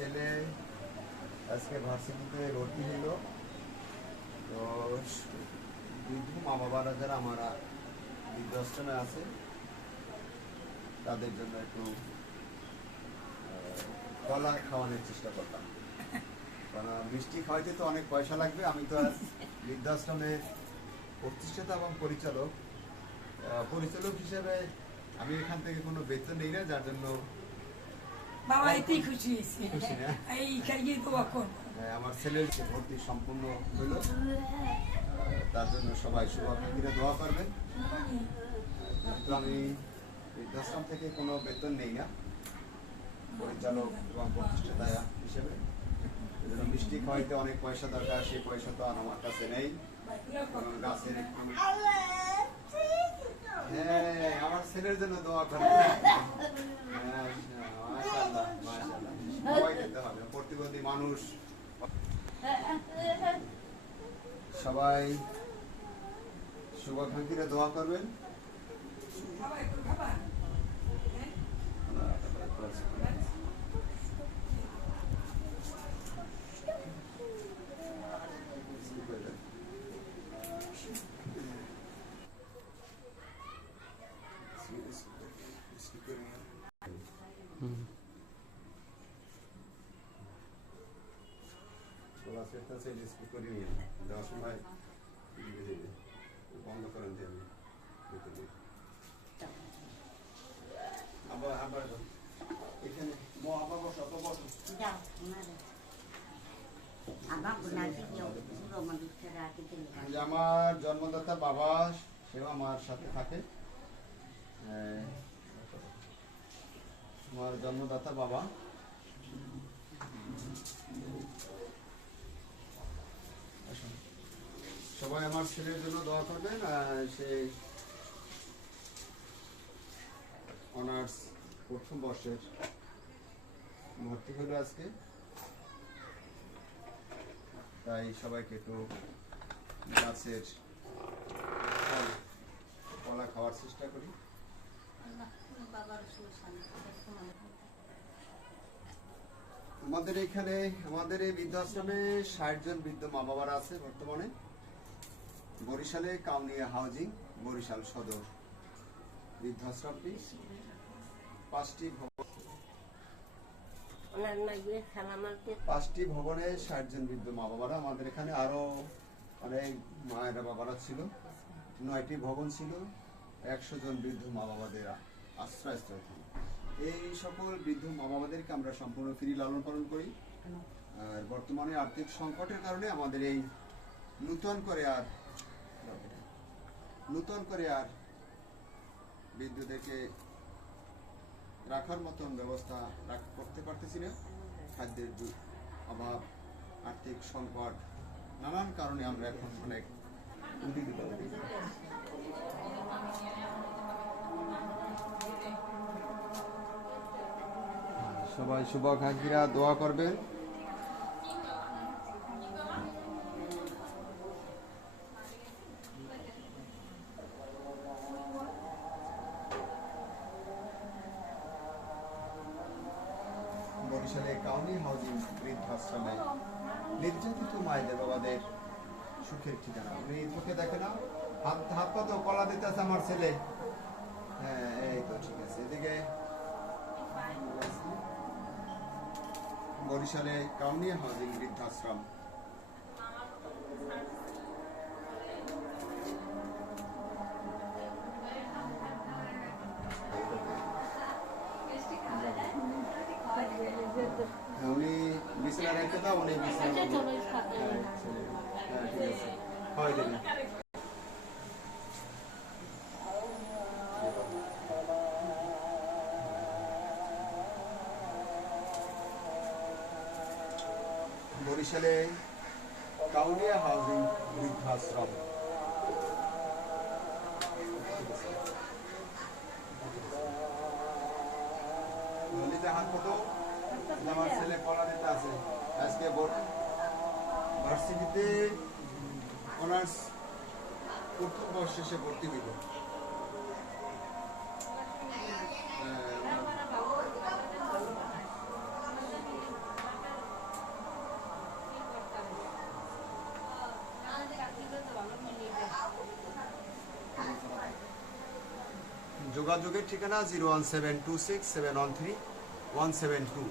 ছেলে আজকে ভার্সিটিতে ভর্তি হলো। তো বৃদ্ধ মা বাবারা যারা আমরা বৃদ্ধাশ্রমে আছে, তাদের জন্য একটু কলা খাওয়ানোর চেষ্টা করতাম। কারণ মিষ্টি খাওয়াইতে তো অনেক পয়সা লাগবে। আমি তো আর বৃদ্ধাশ্রমের প্রতিষ্ঠাতা এবং পরিচালক। পরিচালক হিসেবে আমি এখান থেকে কোনো বেতন নেই না, যার জন্য বাবা এতেই খুশি হয়েছে। খুশি না? এই খাইয়ে দোয়া করব আমার ছেলের ভর্তি সম্পূর্ণ হলো তার জন্য সবাই শুভাকাঙ্ক্ষীরা দোয়া করবেন। কিন্তু আমি বৃদ্ধাশ্রম থেকে কোনো বেতন নেই না পরিচালক এবং প্রতিষ্ঠাতা হিসেবে। এজন্য মিষ্টি খাওয়াইতে অনেক পয়সা দরকার সেই পয়সা তো আর আমার কাছে নেই। গাছের একটু হ্যাঁ আমার ছেলের জন্য দোয়া করবেন। হ্যাঁ, মানুষ। সবাই শুভাকাঙ্ক্ষীরা দোয়া করবেন। খাবার হ্যাঁ? দেওয়ার সময় বন্ধ করেন দিয়ে আমি আবার আবার এখানে ম আবার আমার জন্মদাতা বাবা সেও আমার সাথে থাকে আমার জন্মদাতা বাবা সবাই আমার ছেলের জন্য দোয়া করবেন সে অনার্স প্রথম বর্ষের ভর্তি হলো আজকে। তাই সবাইকে একটু গাছের কলা খাওয়ার চেষ্টা করি। আমাদের এখানে, আমাদের এই বৃদ্ধাশ্রমে ষাট জন বৃদ্ধ মা বাবারা আছে বর্তমানে। বরিশালে কাউনিয়া হাউজিং বরিশাল সদর। বৃদ্ধাশ্রমটি পাঁচটি পাঁচটি ভবনে ষাট জন বৃদ্ধ মা বাবারা আমাদের এখানে আরও অনেক মায়েরা বাবারা ছিল। নয়টি ভবন ছিল। একশো জন বৃদ্ধ মা বাবাদের আশ্রয়স্থল ছিল। এই সকল বৃদ্ধ মা বাবাদেরকে আমরা সম্পূর্ণ ফ্রি লালন পালন করি। আর বর্তমানে আর্থিক সংকটের কারণে আমাদের এই নূতন করে আর নূতন করে আর বৃদ্ধদেরকে রাখার মতন ব্যবস্থা করতে পারতেছি না। খাদ্যের অভাব, আর্থিক সংকট, নানান কারণে আমরা এখন অনেক উদ্বিগ্ন। সবাই শুভাকাঙ্ক্ষীরা দোয়া করবেন। বরিশালে কাউনি হাউজিং বৃদ্ধাশ্রমে নির্যাতিত মায়েদের বাবাদের সুখের ঠিকানা। উনি চোখে দেখে না? হাত হাত পা তো কলা দিতেছে আমার ছেলে। হ্যাঁ এই তো ঠিক আছে। এদিকে বরিশালে কাউনি হাউজিং বৃদ্ধাশ্রম। বিছানা রেখে দাও উনি বিছানা হ্যাঁ, হ্যাঁ, ঠিক আছে। হয় দেবেন। বরিশালে কাউনিয়া হাউজিং বৃদ্ধাশ্রম ললিতা হাত কত আচ্ছা, আমার ছেলে আছে। আজকে ভার্সিটিতে অনার্স প্রথম বর্ষ শেষে ভর্তি হইল। যোগাযোগের ঠিকানা zero one seven two six seven one three. One seven two